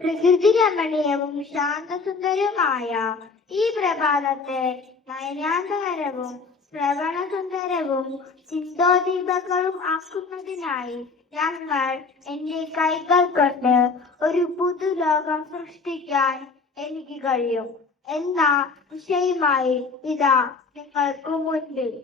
പ്രകൃതി രമണീയവും ശാന്തസുന്ദരവുമായ ഈ പ്രഭാതത്തെ നയനാന്തകരവും ശ്രവണസുന്ദരവും ചിന്തോദീപങ്ങളും ആക്കുന്നതിനായി ഞങ്ങൾ എന്റെ കൈകൾ കൊണ്ട് ഒരു പുതുലോകം സൃഷ്ടിക്കാൻ എനിക്ക് കഴിയും എന്ന വിഷയമായി ഇതാ നിങ്ങൾക്ക് മുൻപിൽ.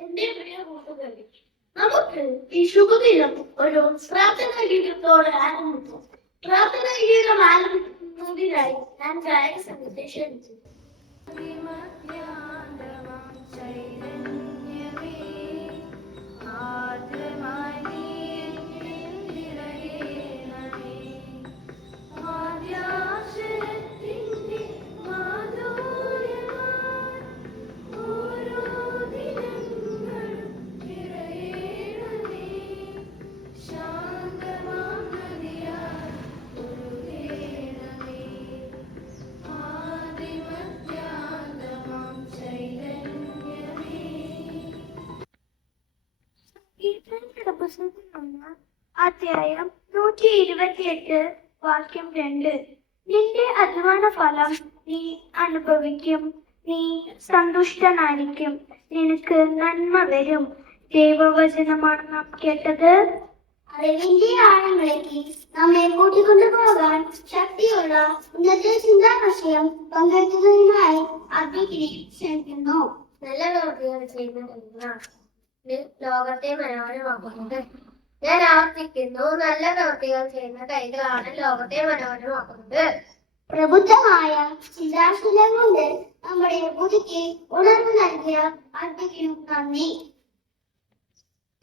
എന്റെ പ്രിയ കൂട്ടുകാരി, നമുക്ക് ഈ ശുഭദിനം ഒരു പ്രാർത്ഥനാ ഗീതത്തോടെ ആരംഭിക്കും. പ്രാർത്ഥനാ ഗീതം ആരംഭിക്കുന്നതിനായി ഞാൻ ഗായക സംഘത്തെ ക്ഷണിച്ചു. അധ്യായം 128 വാക്യം 2. നിന്റെ അധ്വാന ഫലം നീ അനുഭവിക്കും, നീ സന്തുഷ്ടനായിരിക്കും, നിനക്ക് നന്മ വരും. ദൈവവചനമാണ് നാം കേട്ടത്. അറിവിന്റെ ആഴങ്ങളിലേക്ക് നമ്മെ കൂട്ടിക്കൊണ്ടുപോകാൻ ശക്തിയുള്ള ഇന്നത്തെ ചിന്താവിഷയം പങ്കെടുക്കുന്നതിനായി അഭിജിനെ ക്ഷണിക്കുന്നു. നല്ല പ്രവൃത്തികൾ ചെയ്യുന്ന ലോകത്തെ മനോഹരമാക്കുന്നത്. ഞാൻ ആവർത്തിക്കുന്നു, നല്ല പ്രവൃത്തികൾ ചെയ്യുന്ന കൈകളാണ് ലോകത്തെ മനോഹരമാക്കുന്നത്. പ്രബുദ്ധമായ ചിന്താശീലം കൊണ്ട് നമ്മുടെ ബുദ്ധിക്ക് ഉണർവ് നൽകിയ അർപ്പിക്കും നന്ദി.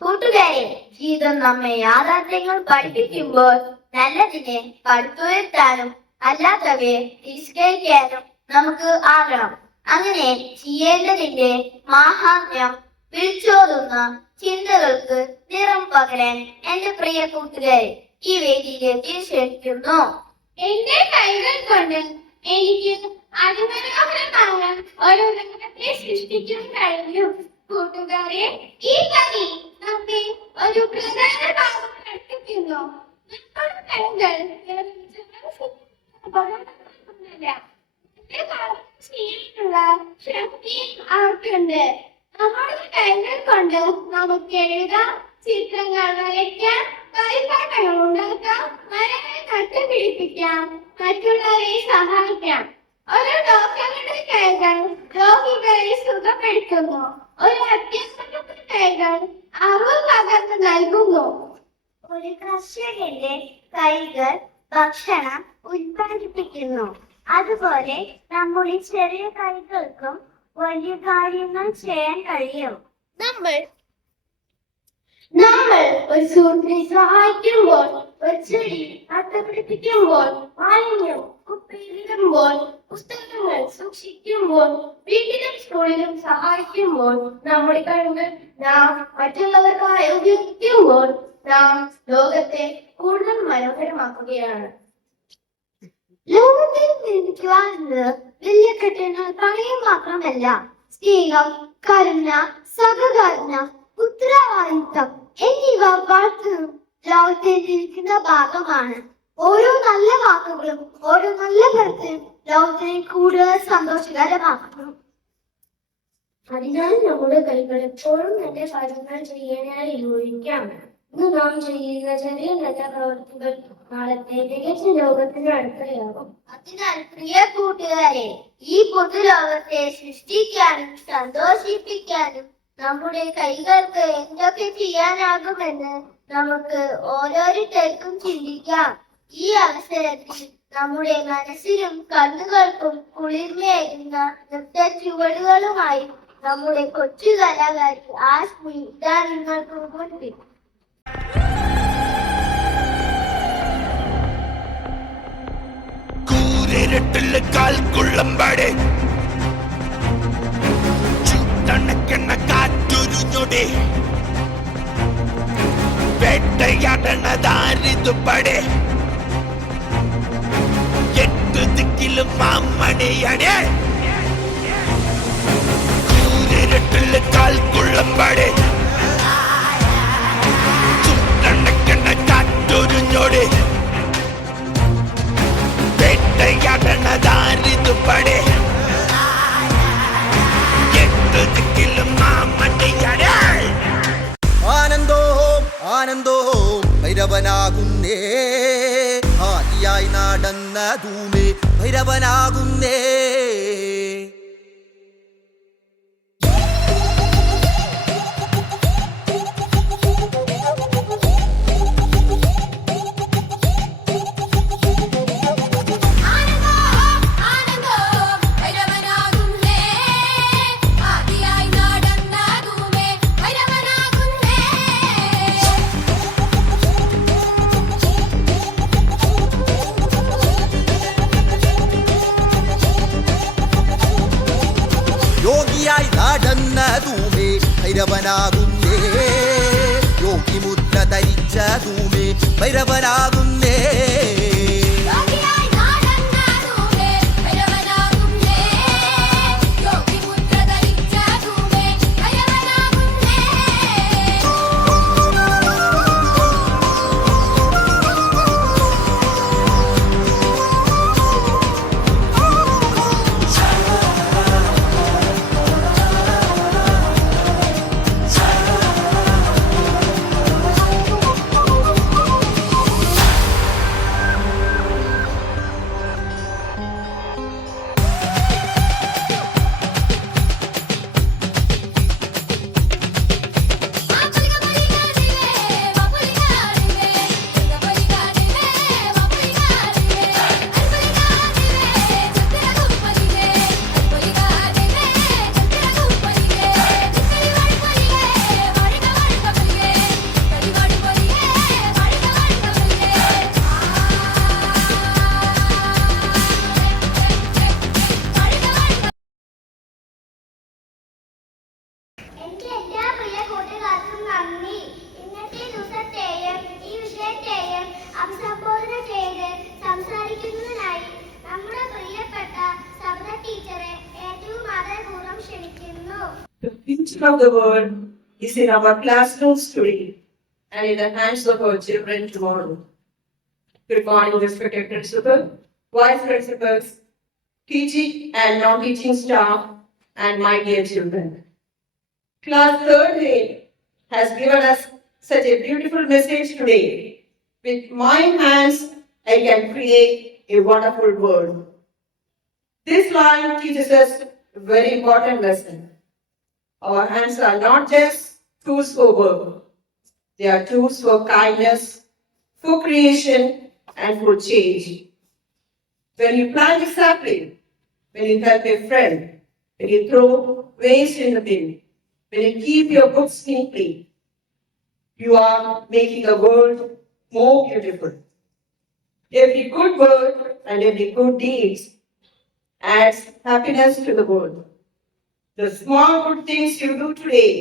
കൂട്ടുകാരെ, ജീവിതം നമ്മെ യാഥാർത്ഥ്യങ്ങൾ പഠിപ്പിക്കുമ്പോൾ നല്ലതിനെ പടുത്തുയർത്താനും അല്ലാത്തവയെ തിരസ്കരിക്കാനും നമുക്ക് ആകണം. അങ്ങനെ ചെയ്യേണ്ടതിന്റെ മാഹാത്മ്യം വിളിച്ചോതുന്ന ചിന്തകൾക്ക് നിറം പകരാൻ എന്റെ പ്രിയ കൂട്ടുകാരെ ഈ വേദിയിലേക്ക് ക്ഷണിക്കുന്നു. എന്റെ കൈകൾ കൊണ്ട് എനിക്ക് അതിമനോഹരമായ ഒരു ലോകത്തെ സൃഷ്ടിക്കാൻ കഴിഞ്ഞു. കൂട്ടുകാരെ, ഈ കഥ നമ്മെ ഒരു പ്രധാന ഭാഗം പഠിപ്പിക്കുന്നു. നമ്മുടെ കൈകൾ ചെയ്യാനുള്ള ശക്തി അവർക്കുണ്ട്. നമ്മുടെ കൈകൾ കൊണ്ട് നമുക്ക് എഴുതാം, ചിത്രങ്ങൾ വരയ്ക്കാം, കളിപ്പാട്ടങ്ങൾ ഉണ്ടാക്കാം, മരങ്ങൾ നട്ടുപിടിപ്പിക്കാം, മറ്റുള്ളവരെ സഹായിക്കാം. ഒരു ഡോക്ടറുടെ കൈകൾ രോഗികളെ സുഖപ്പെടുത്തുന്നു. ഒരു അധ്യാപകന്റെ കൈകൾ അറിവ് പകർന്നു നൽകുന്നു. ഒരു കർഷകന്റെ കൈകൾ ഭക്ഷണം ഉൽപ്പാദിപ്പിക്കുന്നു. അതുപോലെ നമ്മുടെ ചെറിയ കൈകൾക്കും വലിയ കാര്യങ്ങൾ ചെയ്യാൻ കഴിയും. നമ്മൾ ഒരു സുഹൃത്തിനെ സഹായിക്കുമ്പോൾ, ഒരു ചെടി നട്ടുപിടിപ്പിക്കുമ്പോൾ, മാലിന്യം കുപ്പിയിലിടുമ്പോൾ, പുസ്തകങ്ങൾ സൂക്ഷിക്കുമ്പോൾ, വീട്ടിലും സ്കൂളിലും സഹായിക്കുമ്പോൾ, നമ്മുടെ കഴിവുകൾ നാം മറ്റുള്ളവർക്കായി ഉപയോഗിക്കുമ്പോൾ നാം ലോകത്തെ കൂടുതൽ മനോഹരമാക്കുകയാണ്. ലോകത്തിൽ നിർമ്മിക്കുവാനുള്ളത് വലിയ കെട്ടിടങ്ങൾ പണിയും മാത്രമല്ല, സ്നേഹം, കരുണ, സഹകരണ, ഉത്തരവാദിത്വം എന്നിവ വളർത്തും ലോകത്തിൽ നിൽക്കുന്ന ഭാഗമാണ്. ഓരോ നല്ല വാക്കുകളും ഓരോ നല്ല പ്രവൃത്തിയും ലോകത്തിനെ കൂടുതൽ സന്തോഷകരമാക്കുന്നു. അതിനാൽ നമ്മുടെ കൈകൾ എപ്പോഴും നല്ല കാര്യങ്ങൾ ചെയ്യാനായി ഉപയോഗിക്കാം. ഇന്ന് നാം ചെയ്യുന്ന ചെറിയ നല്ല പ്രവൃത്തികൾ നാളത്തെ മികച്ച ലോകത്തിന് അടുക്കളയാകും. അതിനാൽ പ്രിയ കൂട്ടുകാരെ, ഈ പൊതുലോകത്തെ സൃഷ്ടിക്കാനും സന്തോഷിപ്പിക്കാനും നമ്മുടെ കൈകൾക്ക് എന്തൊക്കെ ചെയ്യാനാകുമെന്ന് നമുക്ക് ഓരോരുത്തർക്കും ചിന്തിക്കാം. ഈ അവസരത്തിൽ നമ്മുടെ മനസ്സിലും കണ്ണുകൾക്കും കുളിർമയേകുന്ന നൃത്ത ചുവടുകളുമായി നമ്മുടെ കൊച്ചു കലാകാരി ആസ്മി ഇതാ നിങ്ങൾക്ക് മുൻപിൽ. കൂരിരുട്ടില് കാൽക്കുള്ളമ്പാടെ ചുട്ടണക്കെണ്ണ കാറ്റുരുഞ്ഞൊടെ വേട്ടയാടണതാരിതുപടെ എട്ടു ദിക്കിലും മാമണിയടെ കൂരിരുട്ടില് കാൽക്കുള്ള നാടെന്നതുമേ ഭൈരവനാകുന്നേ. യോഗിയായി നടന്നതുമേ ഭൈരവനാകുന്നേ. യോഗിമുദ്ര ധരിച്ചതുമേ ഭൈരവനാകുന്നേ. എന്റെ എല്ലാ പ്രിയ കൂട്ടുകാർക്കും നന്ദി. ഇന്നത്തെ ദിവസത്തെയും ഈ വിഷയത്തെയും അഭിസംബോധന ചെയ്ത് സംസാരിക്കുന്നതിനായി നമ്മുടെ പ്രിയപ്പെട്ട സബിത ടീച്ചറെ ഏറ്റവും ആദരപൂർവ്വം ക്ഷണിക്കുന്നു. The future of the world is in our classrooms today and in the hands of our children tomorrow. Good morning, respected principal, vice principals, teaching and non-teaching staff, and my dear children. Class 3rd A has given us such a beautiful message today. With my hands, I can create a wonderful world. This line teaches us a very important lesson. Our hands are not just tools for work. They are tools for kindness, for creation, and for change. When you plant a sapling, when you help a friend, when you throw waste in the bin, when you keep your books neatly, you are making the world more beautiful. Every good word and every good deed adds happiness to the world. The small good things you do today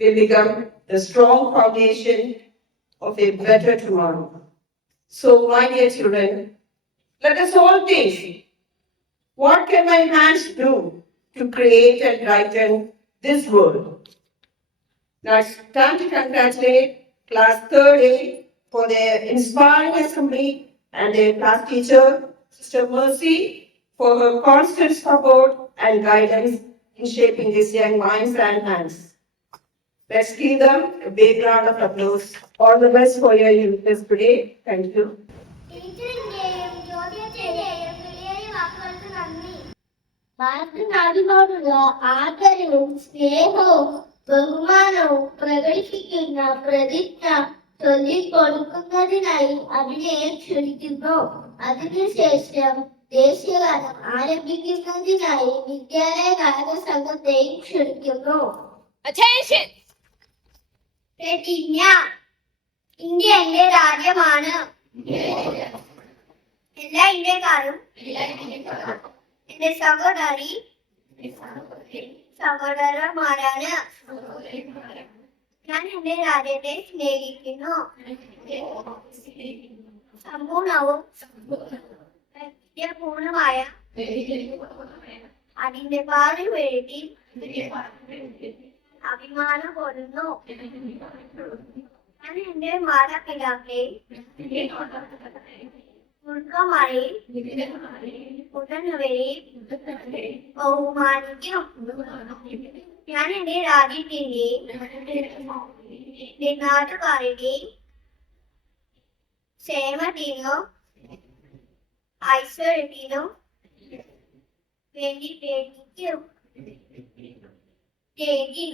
will become the strong foundation of a better tomorrow. So, my dear children, let us all think, what can my hands do to create and brighten this world? Now it's time to congratulate Class 3rd A for their inspiring assembly and their class teacher, Sister Mercy, for her constant support and guidance in shaping these young minds and hands. Let's give them a big round of applause. All the best for your youth today. Thank you. ടീച്ചറിന്റെയും ജ്യോതിയത്തിന്റെയും വിലയേറിയ വാക്കുകൾക്ക് നന്ദി. ഭാരതനാടിനോടുള്ള ആദരവും സ്നേഹവും ബഹുമാനവും പ്രകടിപ്പിക്കുന്ന പ്രതിജ്ഞ ചൊല്ലിക്കൊടുക്കുന്നതിനായി അഭിനയം ക്ഷണിക്കുന്നു. അതിനുശേഷം ദേശീയഗാനം ആരംഭിക്കുന്നതിനായി വിദ്യാലയ ഗായക സംഘത്തെയും ക്ഷണിക്കുന്നു. പ്രതിജ്ഞ. ഇന്ത്യ എന്റെ രാജ്യമാണ്. എല്ലാ ഇന്ത്യക്കാരും എന്റെ സഹോദരന്മാരാണ്. ഞാൻ എന്റെ രാജ്യത്തെ സ്നേഹിക്കുന്നു. സമ്പൂർണവും പൂർണ്ണമായ അതിന്റെ പാതി വേണ്ടി അഭിമാനം കൊള്ളുന്നു. ഞാൻ എന്റെ മാതാപിതാക്കളെ ഉൾക്കമായി മുതിർന്നവരെ ബഹുമാനിക്കും. ഞാൻ എന്റെ രാജ്യത്തിന്റെ എന്റെ നാട്ടുകാരുടെ ക്ഷേമത്തിനോ ഐശ്വര്യത്തിനും വേണ്ടി പ്രയത്നിക്കും. തേടി